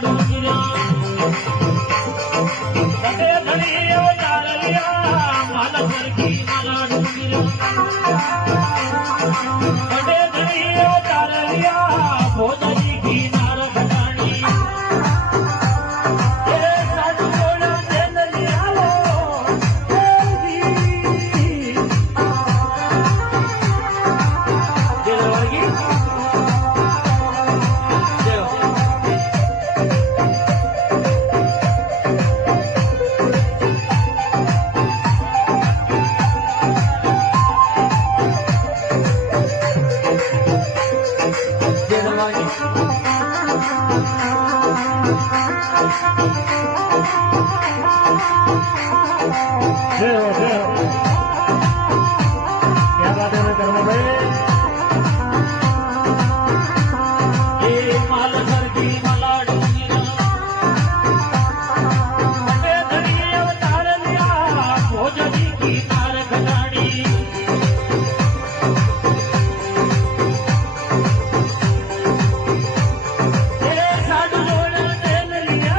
ડુંગરી કટે ધણી અવતાર લ્યા માલ સરખી માલા ડુંગરી કટે ધણી અવતાર લ્યા ભોજાજી કી નાર ઘટાણી એ સાધુ બોલા તેલ લ્યાવો દેવજી क्या बात है कर्म भाई ये माल सरकी मला डुंगरी कटे धणी अवतार लिया भोजनी की नार घटाणी साधु जोड़ तेल लिया